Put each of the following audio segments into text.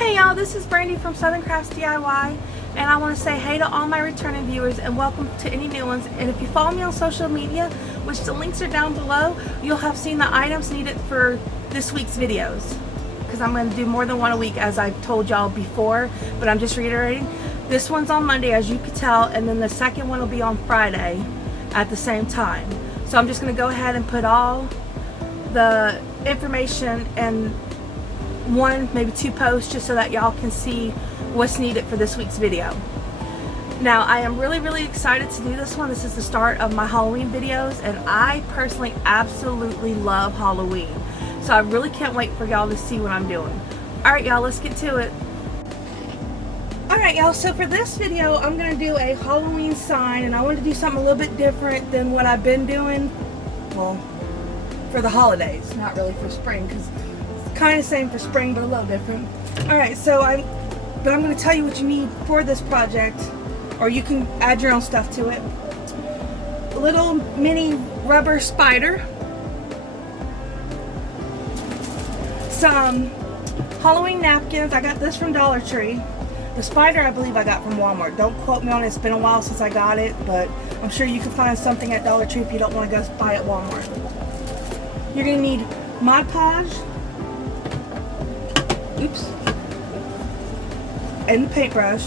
Hey y'all, this is Brandy from Southern Crafts DIY, and I want to say hey to all my returning viewers and welcome to any new ones. And if you follow me on social media, which the links are down below, you'll have seen the items needed for this week's videos, because I'm going to do more than one a week as I told y'all before, but I'm just reiterating. This one's on Monday, as you could tell, and then the second one will be on Friday at the same time. So I'm just going to go ahead and put all the information and one, maybe two posts, just so that y'all can see what's needed for this week's video. Now, I am really excited to do this one. This is the start of my Halloween videos, and I personally absolutely love Halloween. So I really can't wait for y'all to see what I'm doing. Alright y'all, let's get to it. Alright y'all, so for this video, I'm going to do a Halloween sign, and I want to do something a little bit different than what I've been doing, well, for the holidays, not really for spring, because kind of same for spring, but a little different. Alright, so I'm going to tell you what you need for this project, or you can add your own stuff to it. A little mini rubber spider, some Halloween napkins. I got this from Dollar Tree. The spider I believe I got from Walmart. Don't quote me on it, it's been a while since I got it, but I'm sure you can find something at Dollar Tree if you don't want to go buy it at Walmart. You're going to need Mod Podge, and the paintbrush.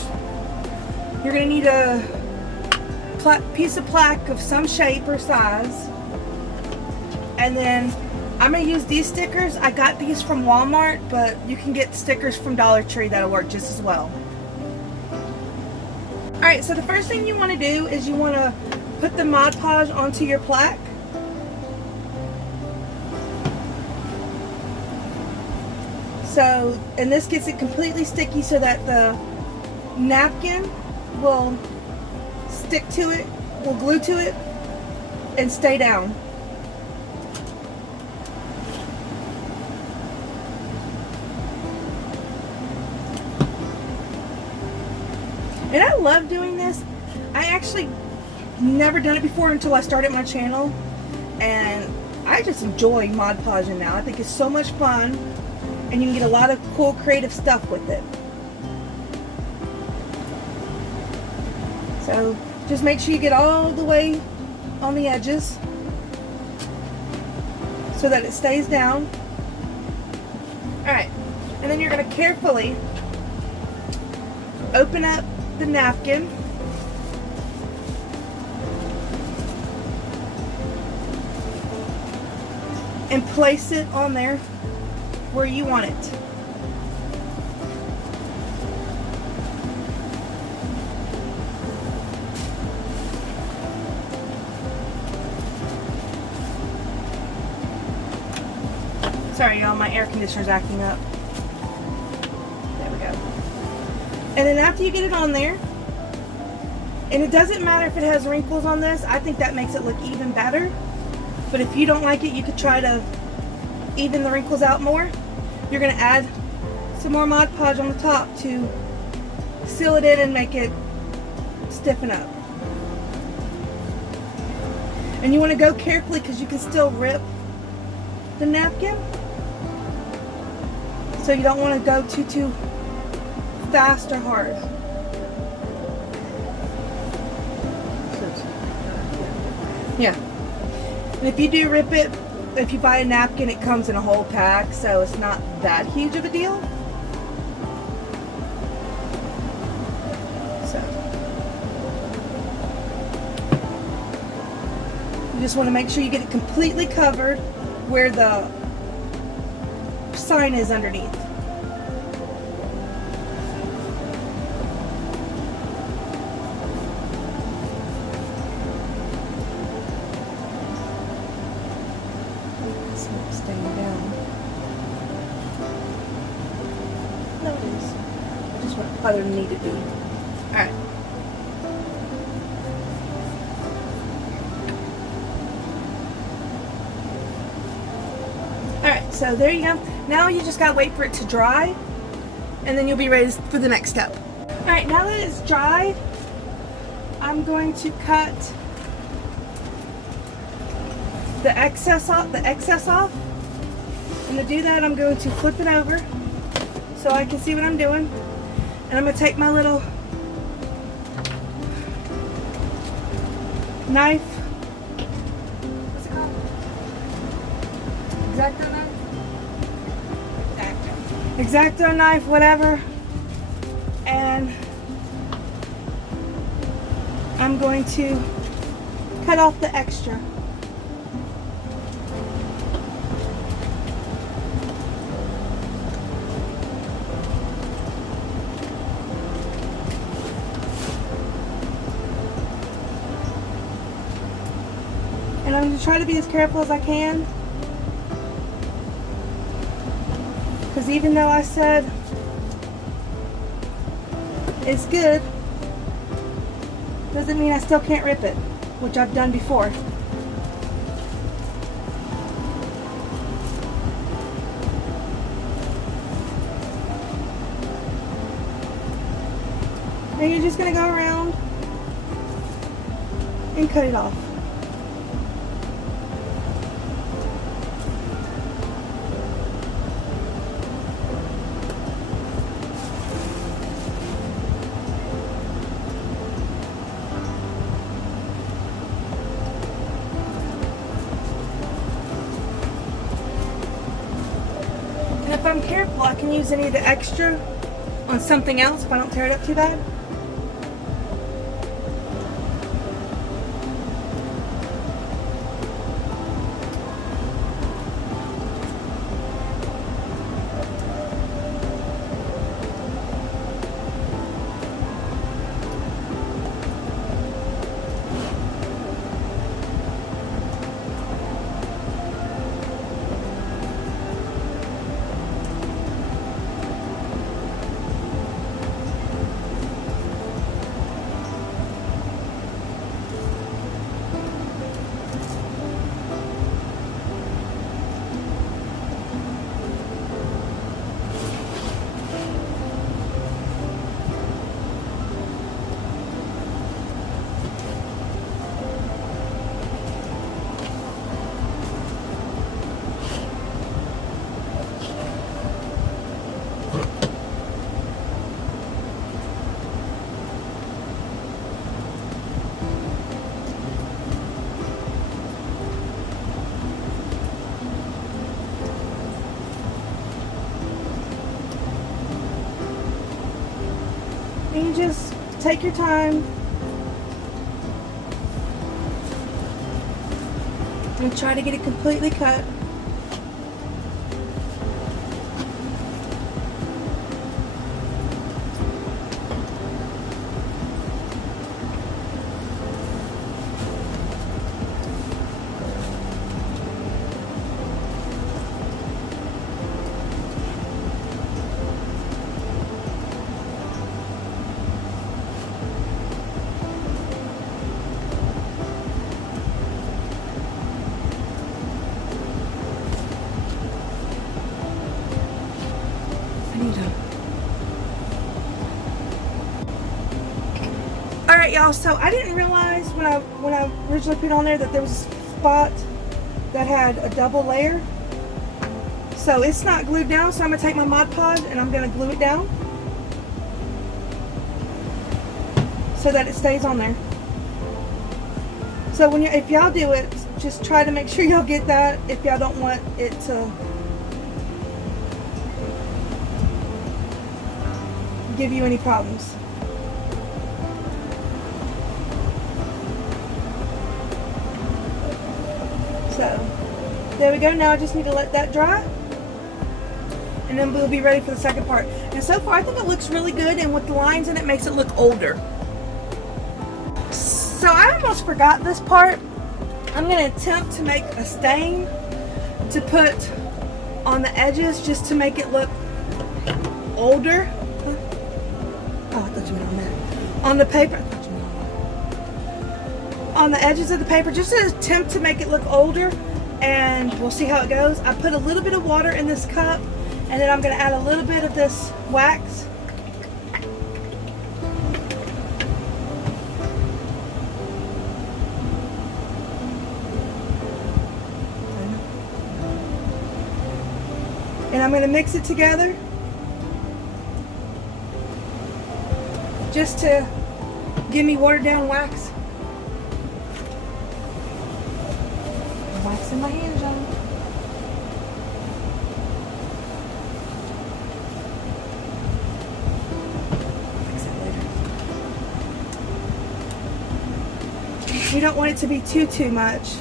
You're going to need a piece of plaque of some shape or size, and then I'm going to use these stickers. I got these from Walmart, but you can get stickers from Dollar Tree that'll work just as well. Alright, so the first thing you want to do is you want to put the Mod Podge onto your plaque. So, and this gets it completely sticky so that the napkin will stick to it, will glue to it, and stay down. And I love doing this. I actually never done it before until I started my channel, and I just enjoy Mod Podging now. I think it's so much fun, and you can get a lot of cool creative stuff with it. So just make sure you get all the way on the edges so that it stays down. Alright, and then you're going to carefully open up the napkin and place it on there where you want it. Sorry y'all, my air conditioner's acting up. There we go. And then after you get it on there, and it doesn't matter if it has wrinkles on this, I think that makes it look even better. But if you don't like it, you could try to even the wrinkles out more. You're going to add some more Mod Podge on the top to seal it in and make it stiffen up. And you want to go carefully because you can still rip the napkin. So you don't want to go too fast or hard. Yeah. And if you do rip it, if you buy a napkin, it comes in a whole pack, so it's not that huge of a deal. So you just want to make sure you get it completely covered where the sign is underneath. Staying down. No, it is. I just want other than need to be. Alright. Alright, so there you go. Now you just gotta wait for it to dry, and then you'll be ready for the next step. Alright, now that it's dried, I'm going to cut the excess off. And to do that, I'm going to flip it over so I can see what I'm doing. And I'm going to take my little knife. What's it called? X-Acto knife? X-Acto knife, whatever. And I'm going to cut off the extra. And I'm going to try to be as careful as I can. Because even though I said it's good, doesn't mean I still can't rip it, which I've done before. And you're just going to go around and cut it off. If I'm careful, I can use any of the extra on something else if I don't tear it up too bad. And you just take your time and try to get it completely cut. Alright y'all, so I didn't realize when I originally put it on there that there was a spot that had a double layer. So it's not glued down, so I'm going to take my Mod Podge and I'm going to glue it down so that it stays on there. So when if y'all do it, just try to make sure y'all get that if y'all don't want it to give you any problems. So there we go. Now I just need to let that dry and then we'll be ready for the second part. And so far I think it looks really good, and with the lines in it makes it look older. So I almost forgot this part. I'm going to attempt to make a stain to put on the edges just to make it look older. Oh, I thought you meant on that. On the paper. On the edges of the paper, just to attempt to make it look older, and we'll see how it goes. I put a little bit of water in this cup, and then I'm going to add a little bit of this wax. And I'm going to mix it together. just to give me watered down wax. Wax in my hand, John. Fix that later. We don't want it to be too much.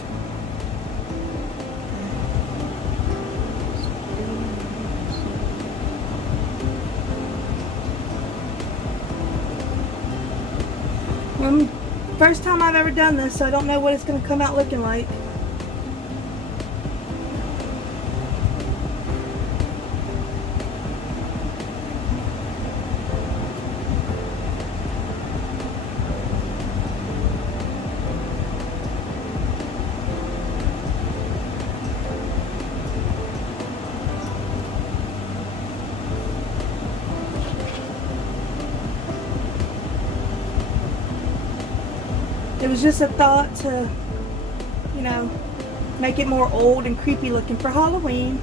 First time I've ever done this, so I don't know what it's going to come out looking like. It was just a thought to, you know, make it more old and creepy looking for Halloween.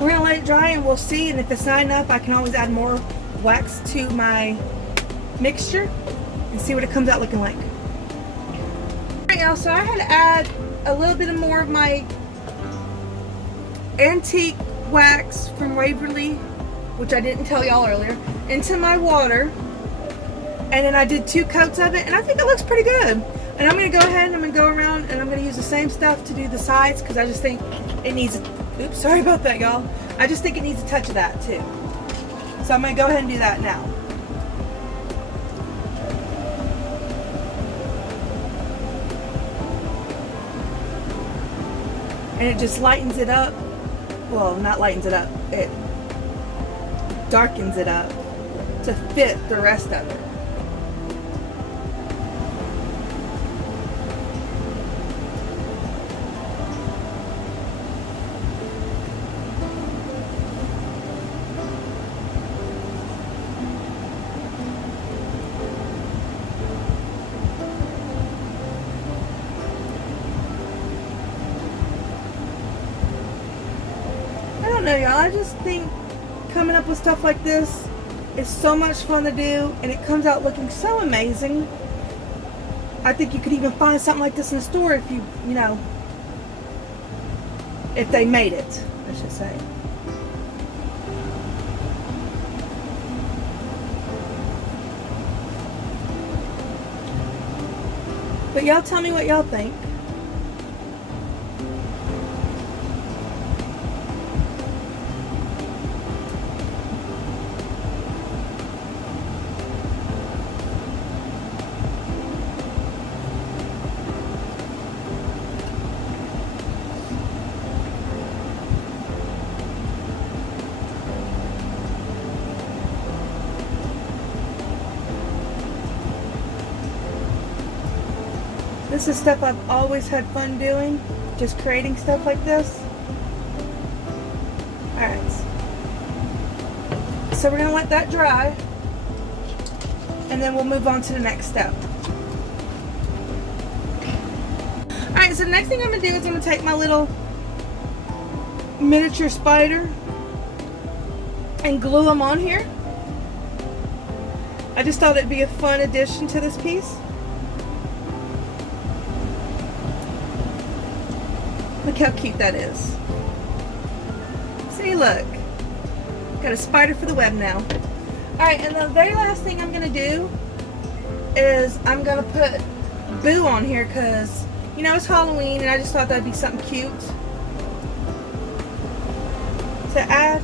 We're going to let it dry and we'll see, and if it's not enough, I can always add more wax to my mixture and see what it comes out looking like. Alright y'all, so I had to add a little bit more of my antique wax from Waverly, which I didn't tell y'all earlier, into my water. And then I did 2 coats of it, and I think it looks pretty good. And I'm going to go ahead and I'm going to go around and I'm going to use the same stuff to do the sides, because I just think it needs, oops, sorry about that y'all. I just think it needs a touch of that too. So I'm going to go ahead and do that now. And it just lightens it up. Well, not lightens it up. It darkens it up to fit the rest of it. I don't know, y'all. I just think coming up with stuff like this is so much fun to do, and it comes out looking so amazing. I think you could even find something like this in a store if you know, if they made it, I should say. But y'all tell me what y'all think. This is stuff I've always had fun doing, just creating stuff like this. Alright, so we're going to let that dry, and then we'll move on to the next step. Alright, so the next thing I'm going to do is I'm going to take my little miniature spider and glue them on here. I just thought it'd be a fun addition to this piece. Look how cute that is. See, look. Got a spider for the web now. Alright, and the very last thing I'm going to do is I'm going to put Boo on here because, you know, it's Halloween and I just thought that'd be something cute to add.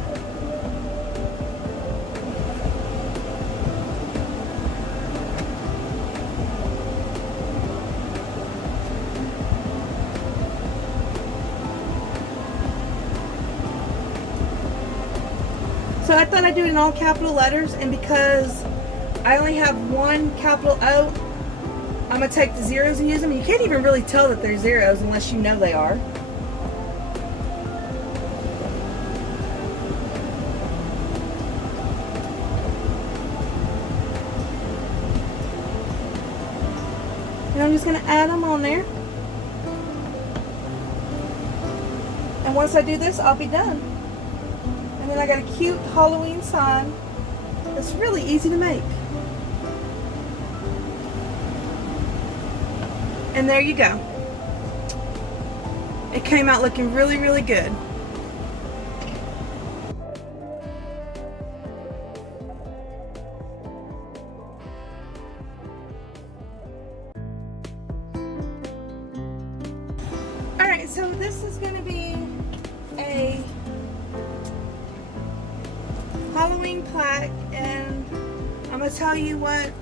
So I thought I'd do it in all capital letters, and because I only have one capital O, I'm going to take the zeros and use them. You can't even really tell that they're zeros unless you know they are. And I'm just going to add them on there. And once I do this, I'll be done. And then I got a cute Halloween sign that's really easy to make. And there you go. It came out looking really, really good. Alright, so this is going to be a Halloween plaque, and I'm going to tell you what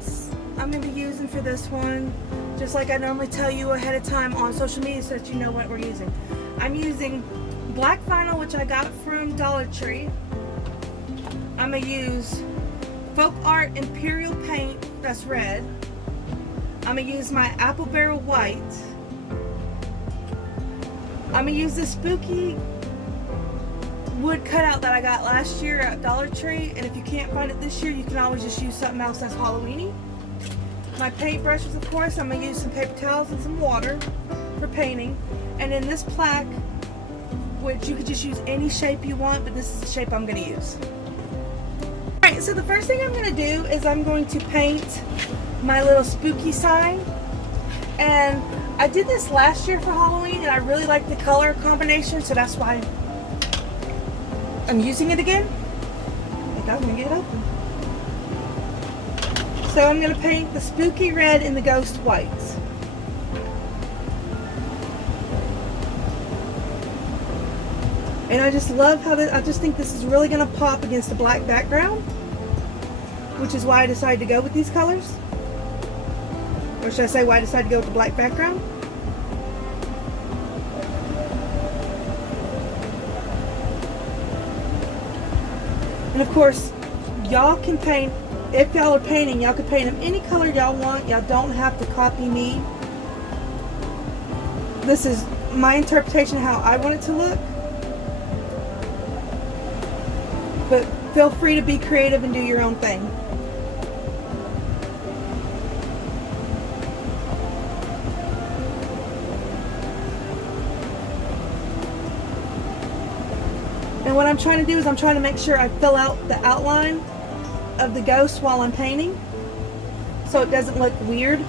I'm going to be using for this one, just like I normally tell you ahead of time on social media so that you know what we're using. I'm using black vinyl, which I got from Dollar Tree. I'm going to use Folk Art Imperial paint, that's red. I'm going to use my Apple Barrel white. I'm going to use this spooky wood cutout that I got last year at Dollar Tree, and if you can't find it this year, you can always just use something else that's Halloweeny. My paintbrushes, of course, I'm going to use some paper towels and some water for painting. And then this plaque, which you could just use any shape you want, but this is the shape I'm going to use. Alright, so the first thing I'm going to do is I'm going to paint my little spooky sign. And I did this last year for Halloween, and I really liked the color combination, so that's why I'm using it again. I think I'm going to get it open. So I'm going to paint the spooky red and the ghost whites. And I just love how I just think this is really going to pop against a black background, which is why I decided to go with these colors. Or should I say why I decided to go with the black background? And of course, y'all can paint. If y'all are painting, y'all can paint them any color y'all want. Y'all don't have to copy me. This is my interpretation of how I want it to look. But feel free to be creative and do your own thing. And what I'm trying to do is I'm trying to make sure I fill out the outline of the ghost while I'm painting, so it doesn't look weird.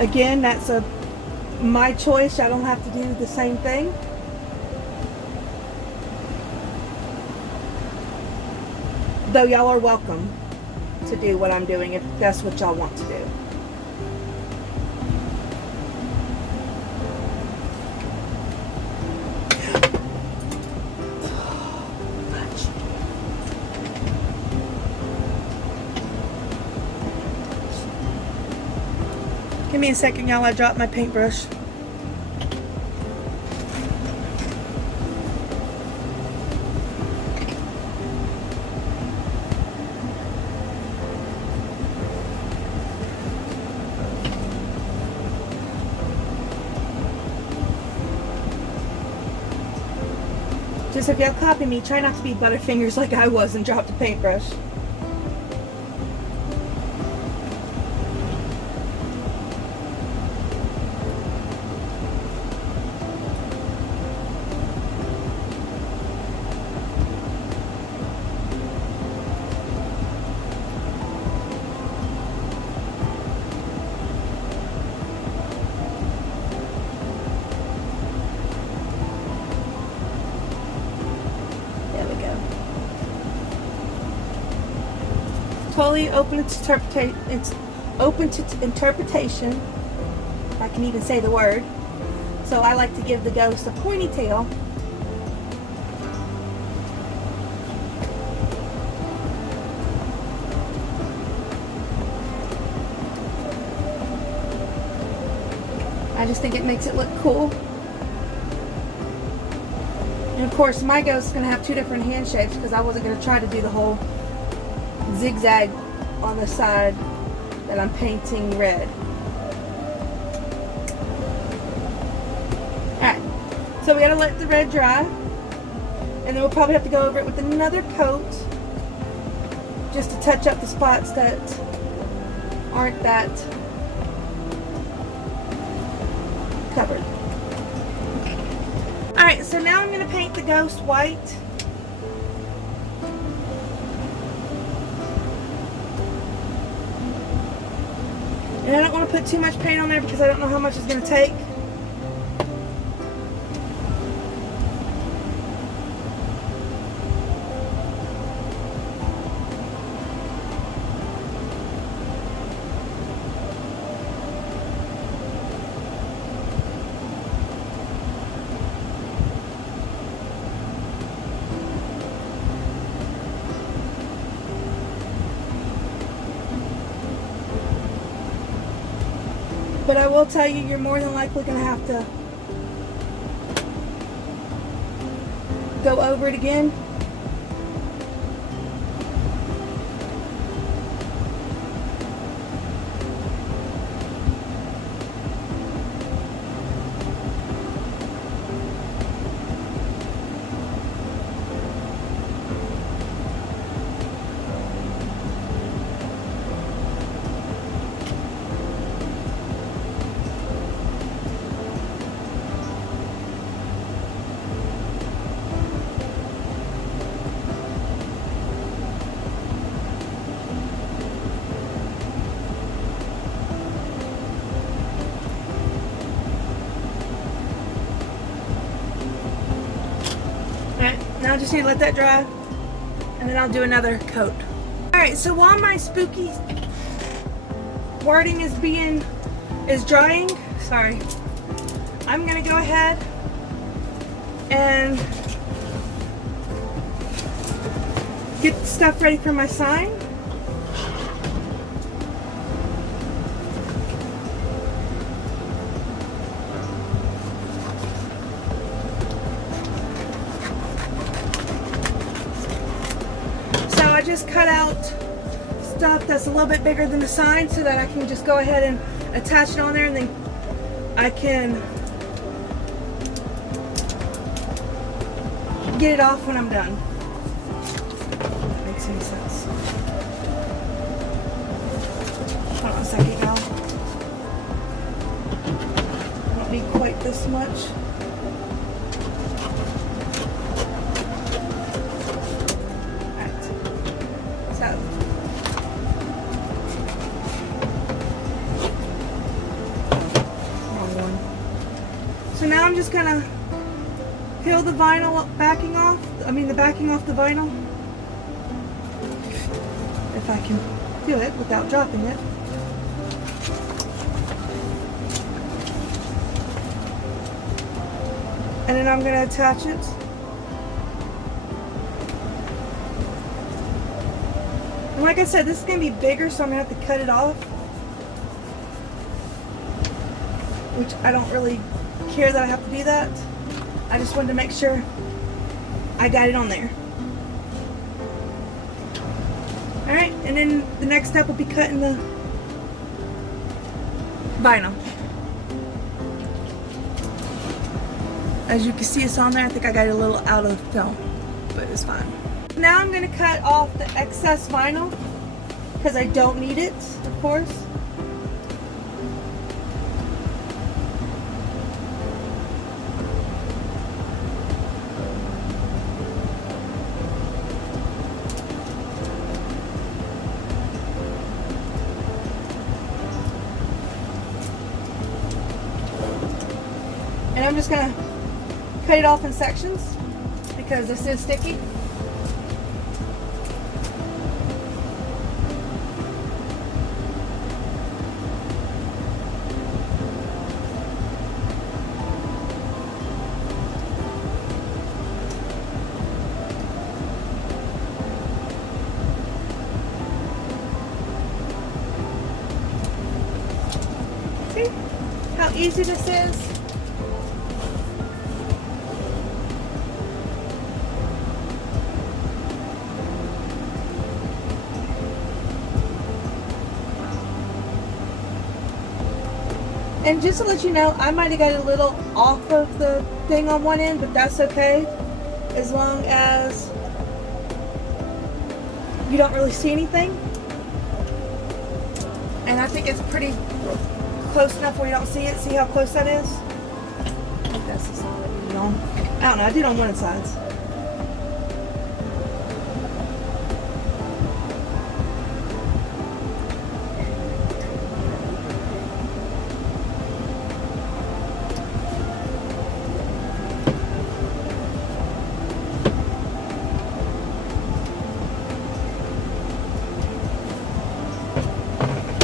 Again, that's my choice. I don't have to do the same thing. Though y'all are welcome to do what I'm doing if that's what y'all want to do. Give me a second, y'all. I dropped my paintbrush. Just if y'all copy me, try not to be butterfingers like I was and drop the paintbrush. Totally open to interpretation. If I can even say the word. So I like to give the ghost a pointy tail. I just think it makes it look cool. And of course my ghost is going to have two different hand shapes because I wasn't going to try to do the whole zigzag on the side that I'm painting red. So we gotta let the red dry. And then we'll probably have to go over it with another coat just to touch up the spots that aren't that covered. Alright, so now I'm going to paint the ghost white. And I don't want to put too much paint on there because I don't know how much it's going to take. But I will tell you, you're more than likely going to have to go over it again. Now I just need to let that dry, and then I'll do another coat. Alright, so while my spooky wording is drying, sorry, I'm gonna go ahead and get the stuff ready for my sign. I just cut out stuff that's a little bit bigger than the sign so that I can just go ahead and attach it on there, and then I can get it off when I'm done. If that makes any sense. Hold on a second, y'all. I don't need quite this much. So now I'm just gonna peel the vinyl backing off. The backing off the vinyl. If I can do it without dropping it. And then I'm gonna attach it. And like I said, this is gonna be bigger, so I'm gonna have to cut it off. Which I don't really care that I have to do that. I just wanted to make sure I got it on there. Alright, and then the next step will be cutting the vinyl. As you can see, it's on there. I think I got it a little out of film, but it's fine. Now I'm going to cut off the excess vinyl because I don't need it, of course. And I'm just going to cut it off in sections because this is sticky. See how easy this is? And just to let you know, I might have got a little off of the thing on one end, but that's okay, as long as you don't really see anything. And I think it's pretty close enough where you don't see it. See how close that is? I think that's the side I did it on. I don't know, I did on one side.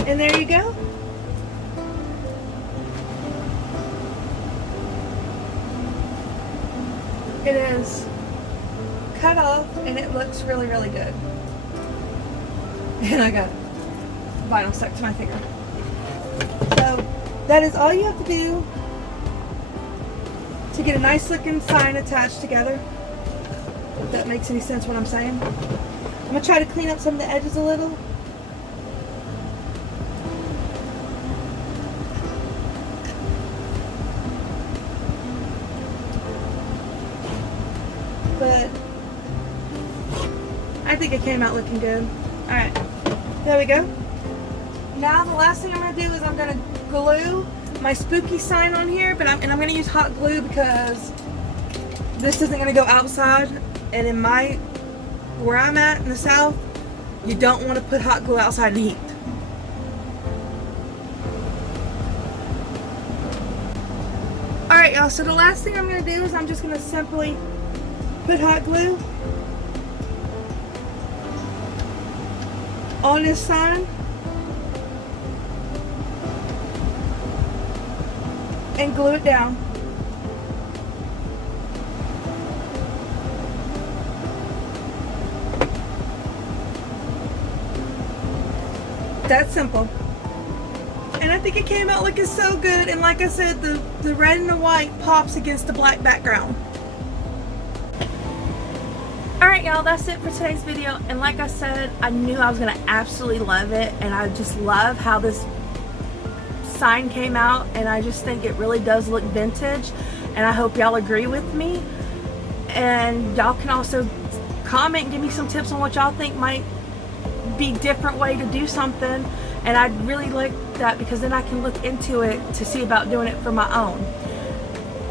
And there you go. It is cut off and it looks really, really good. And I got vinyl stuck to my finger. So that is all you have to do to get a nice looking sign attached together. If that makes any sense what I'm saying. I'm going to try to clean up some of the edges a little. But I think it came out looking good. Alright, there we go. Now the last thing I'm going to do is I'm going to glue my spooky sign on here, but I'm going to use hot glue because this isn't going to go outside, and in where I'm at in the south, you don't want to put hot glue outside in the heat. Alright y'all, so the last thing I'm going to do is I'm just going to simply put hot glue on this sign and glue it down. That's simple. And I think it came out looking so good, and like I said, the red and the white pops against the black background. Alright y'all, that's it for today's video, and like I said, I knew I was going to absolutely love it, and I just love how this sign came out, and I just think it really does look vintage, and I hope y'all agree with me. And y'all can also comment and give me some tips on what y'all think might be a different way to do something, and I'd really like that because then I can look into it to see about doing it for my own.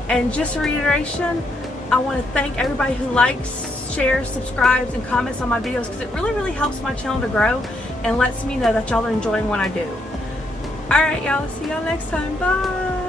And just a reiteration, I want to thank everybody who likes, shares, subscribes, and comments on my videos because it really, really helps my channel to grow and lets me know that y'all are enjoying what I do. Alright y'all, see y'all next time. Bye!